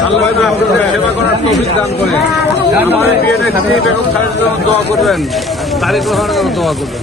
আল্লাহ আপনাদের সেবা করার তৌফিক দান করে নেত্রী বেগম খালেদার জন্য দোয়া করবেন তারিখ রহমানের জন্য দোয়া করবেন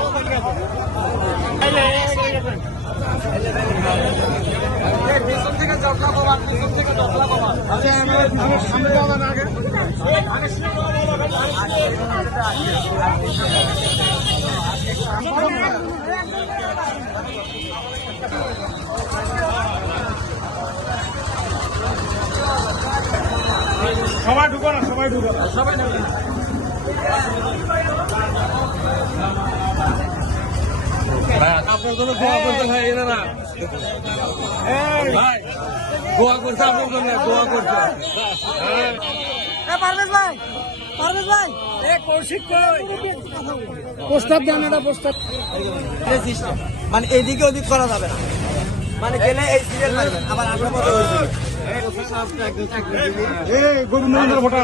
সবাই ঢুকো না সবাই ঢুকো। সবাই আপনার জন্য দোয়া করতে ভাই এনে না ভাই দোয়া করছে আপনার জন্য দোয়া করছে। পারভেজ ভাই পারভেজ ভাই। এ কৌশিক কই? প্রস্তাব দেন এটা প্রস্তাব। মানে এদিকে ওদিক করা যাবে না। মানে গেলে এই সিরিয়াল মারবেন আবার হয়েছে গোবিন্দ ভোটা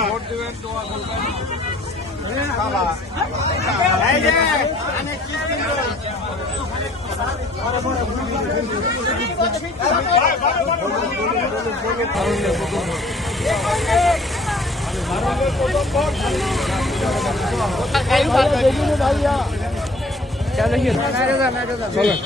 আসসালামু আলাইকুম ভালো আছেন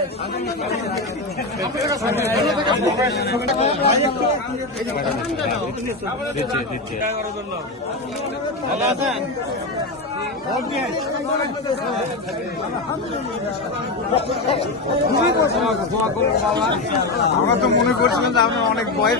আমরা তো মনে করছিলাম যে আপনার অনেক বয়স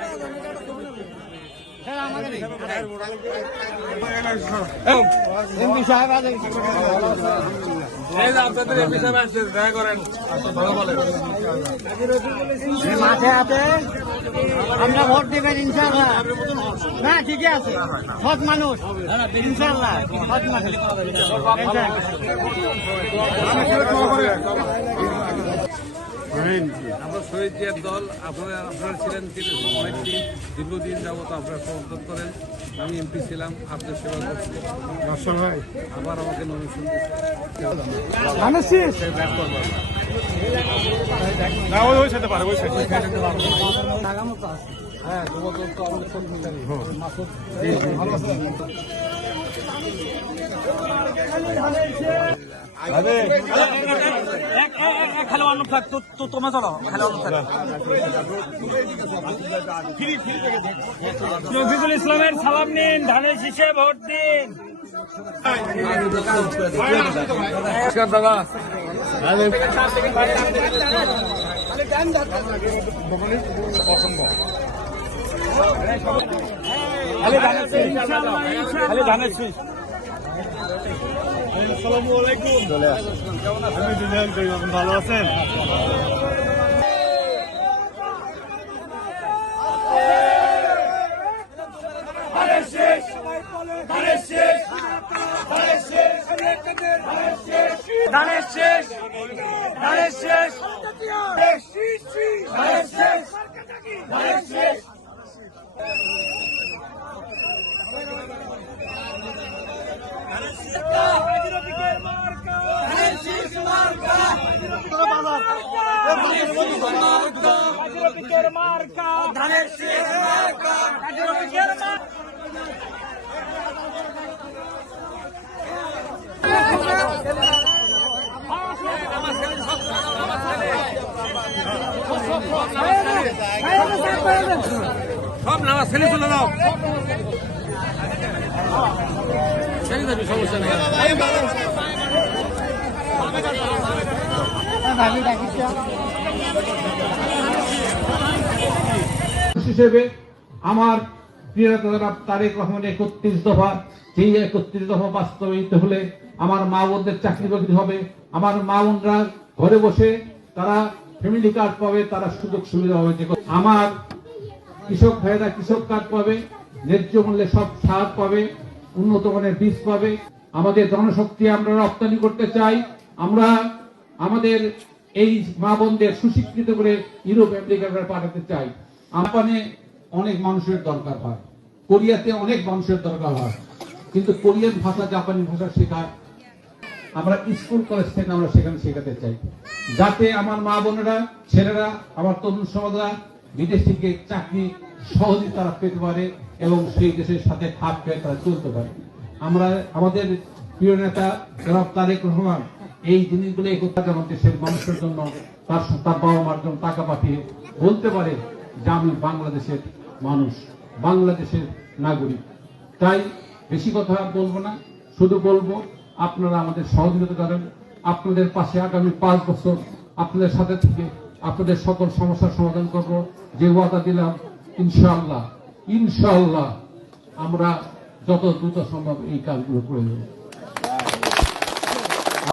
মাঠে আছে। আমরা ভোট দিবেন ইনশাল্লাহ না ঠিকই আছে। সৎ মানুষ। ইনশাল্লাহ সৎ মানুষ আমরা শহীদ জিয়ার দল আপনারা আপনারা ছিলেন কিন্তু অনেকদিন দীর্ঘদিন যাবত আপনারা সমর্থন করেন। আমি এমপি ছিলাম আপনার সেবা করছি। আবার আমাকে নমিনেশন দিচ্ছে ব্যাক করব। হ্যাঁ যোগাযোগ তো মাসুদ খেলোয়াড় থাক তো তোমার চলো খেলোয়াড় থাক রফিকুল ইসলামের সালাম নিন ধানের শীষে ভোট দিন। নমস্কার দাদা। খালি ধানের খালি ধানের শীষ ভালো আছেন ধানের শেষ ধানের শেষ ধানের শেষ ধানের শেষ ধানের শেষ মার্কা ধানের শেষ মার্কা সব ছেলে চলে যাও। ছেড়ে যাবি সমস্যা নেই। হিসেবে আমার প্রিয় তারেক রহমান একত্রিশ দফা সেই একত্রিশ দফা বাস্তবায়িত হলে আমার মা বোনদের চাকরি বাকরি হবে। আমার মা বোনরা ঘরে বসে তারা ফ্যামিলি কার্ড পাবে, তারা সুযোগ সুবিধা হবে আমার কৃষক ভাইয়েরা কৃষক কার্ড পাবে, ন্যায্য মূল্যে সব সার পাবে, উন্নত মানের বীজ পাবে। আমাদের জনশক্তি আমরা রপ্তানি করতে চাই। আমরা আমাদের এই মা বোনদের সুশিক্ষিত করে ইউরোপ, আমেরিকা পাঠাতে চাই। জাপানে অনেক মানুষের দরকার হয়। কোরিয়াতে অনেক মানুষের দরকার হয়। কিন্তু কোরিয়ান ভাষা, জাপানি ভাষা শেখার আমরা স্কুল, কলেজ থেকে আমরা সেখানে শেখাতে চাই। যাতে আমার মা বোনেরা, ছেলেরা, আমার তরুণ সমাজরা বিদেশ থেকে চাকরি সহজে তারা পেতে পারে এবং সেই দেশের সাথে খাপ খেয়ে তারা চলতে পারে। আমরা, আমাদের প্রিয় নেতা জনাব তারেক রহমান এই জিনিসগুলো একতা যেমন দেশের মানুষের জন্য তার তার বাবা মার জন্য টাকা পাঠিয়ে বলতে পারে যে আমি বাংলাদেশের মানুষ, বাংলাদেশের নাগরিক। তাই বেশি কথা বলব না, শুধু বলব আপনারা আমাদের সহযোগিতা করেন। আপনাদের পাশে আগামী পাঁচ বছর আপনাদের সাথে থেকে আপনাদের সকল সমস্যার সমাধান করব। যে ওয়াদা দিলাম ইনশাল্লাহ ইনশাল্লাহ আমরা যত দ্রুত সম্ভব এই কাজগুলো করে দেবো